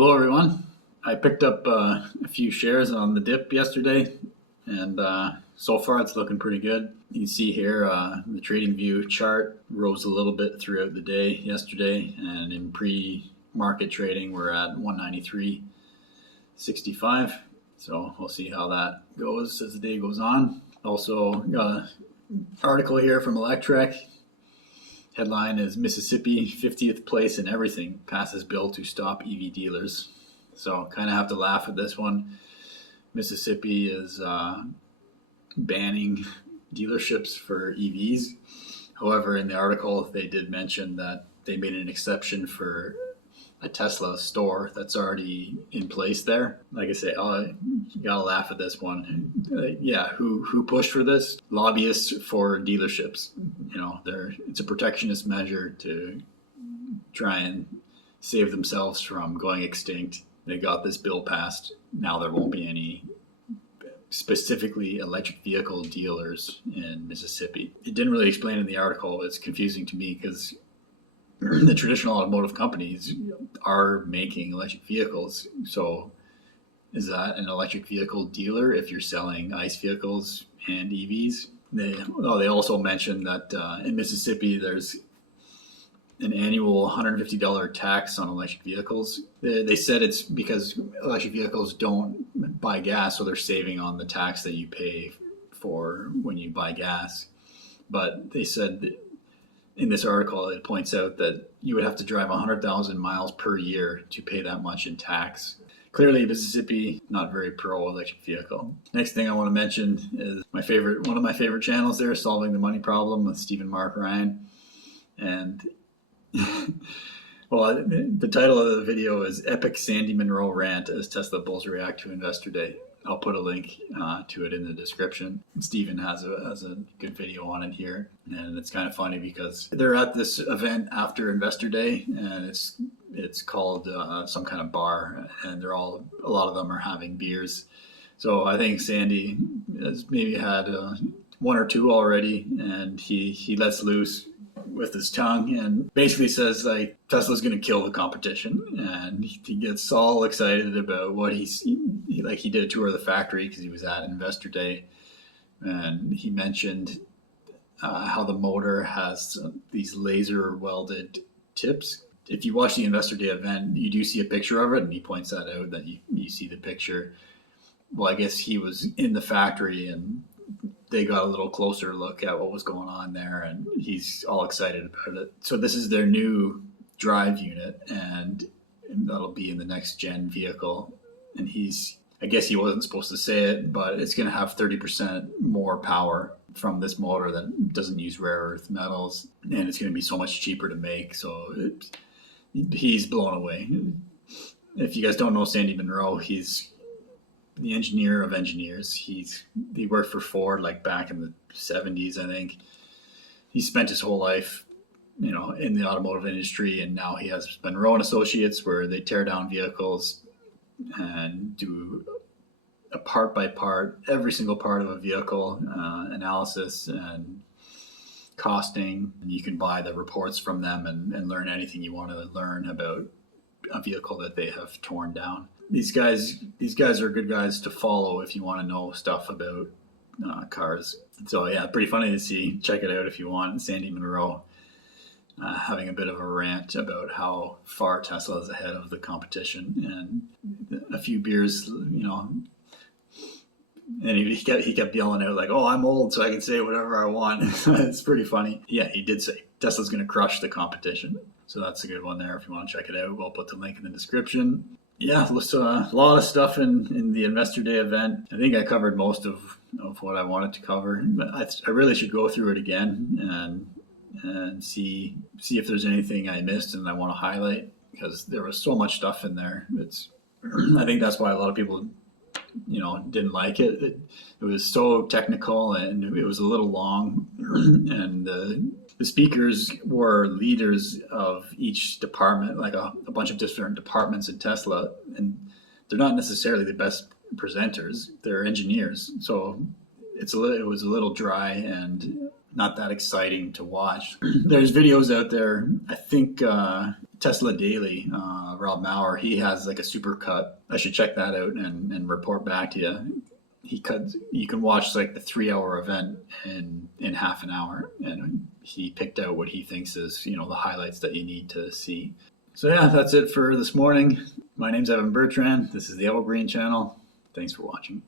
Hello, everyone. I picked up a few shares on the dip yesterday, and so far it's looking pretty good. You can see here the trading view chart rose a little bit throughout the day yesterday, and in pre-market trading we're at 193.65. So we'll see how that goes as the day goes on. Also got an article here from Electrek. Headline is Mississippi 50th place in everything, passes bill to stop EV dealers. So kind of have to laugh at this one. Mississippi is banning dealerships for EVs. However, in the article, they did mention that they made an exception for a Tesla store that's already in place there. Like I say, you gotta laugh at this one. Who pushed for this? Lobbyists for dealerships. You know, it's a protectionist measure to try and save themselves from going extinct. They got this bill passed. Now there won't be any specifically electric vehicle dealers in Mississippi. It didn't really explain in the article. It's confusing to me because the traditional automotive companies are making electric vehicles. So is that an electric vehicle dealer if you're selling ICE vehicles and EVs? They also mentioned that in Mississippi there's an annual $150 tax on electric vehicles. They said it's because electric vehicles don't buy gas, so they're saving on the tax that you pay for when you buy gas. But they said that in this article, it points out that you would have to drive 100,000 miles per year to pay that much in tax. Clearly, Mississippi, not very pro-electric vehicle. Next thing I want to mention is one of my favorite channels there, Solving the Money Problem with Stephen Mark Ryan. And well, the title of the video is Epic Sandy Munro Rant as Tesla Bulls React to Investor Day. I'll put a link to it in the description. Stephen has a good video on it here, and it's kind of funny because they're at this event after Investor Day, and it's called some kind of bar, and a lot of them are having beers. So I think Sandy has maybe had one or two already, and he lets loose with his tongue and basically says like Tesla's going to kill the competition, and he gets all excited about what he did a tour of the factory because he was at Investor Day, and he mentioned how the motor has these laser welded tips. If you watch the Investor Day event, you do see a picture of it, and he points that out, that you see the picture. Well, I guess he was in the factory and they got a little closer look at what was going on there, and he's all excited about it. So this is their new drive unit, and that'll be in the next gen vehicle. And I guess he wasn't supposed to say it, but it's going to have 30% more power from this motor that doesn't use rare earth metals, and it's going to be so much cheaper to make. So he's blown away. If you guys don't know Sandy Munro, he's the engineer of engineers. He worked for Ford like back in the 70s, I think. He spent his whole life, in the automotive industry, and now he has Munro and Associates, where they tear down vehicles and do a part by part, every single part of a vehicle analysis and costing. And you can buy the reports from them and learn anything you want to learn about a vehicle that they have torn down. These guys are good guys to follow if you want to know stuff about cars. So yeah, pretty funny to see. Check it out if you want. Sandy Munro having a bit of a rant about how far Tesla is ahead of the competition, and a few beers, and he kept yelling out like, "Oh, I'm old, so I can say whatever I want." It's pretty funny. Yeah, he did say Tesla's going to crush the competition. So that's a good one there if you want to check it out. We'll put the link in the description. Yeah, so a lot of stuff in the Investor Day event. I think I covered most of what I wanted to cover. But I really should go through it again and see if there's anything I missed and I want to highlight, because there was so much stuff in there. I think that's why a lot of people didn't like it. It was so technical and it was a little long, and the speakers were leaders of each department, like a bunch of different departments in Tesla, and they're not necessarily the best presenters. They're engineers, so it was a little dry and not that exciting to watch. There's videos out there. I think Tesla Daily, Rob Maurer, he has like a super cut. I should check that out and report back to you. You can watch like the 3 hour event in half an hour, and he picked out what he thinks is, the highlights that you need to see. So yeah, that's it for this morning. My name's Evan Bertrand. This is the Evergreen Channel. Thanks for watching.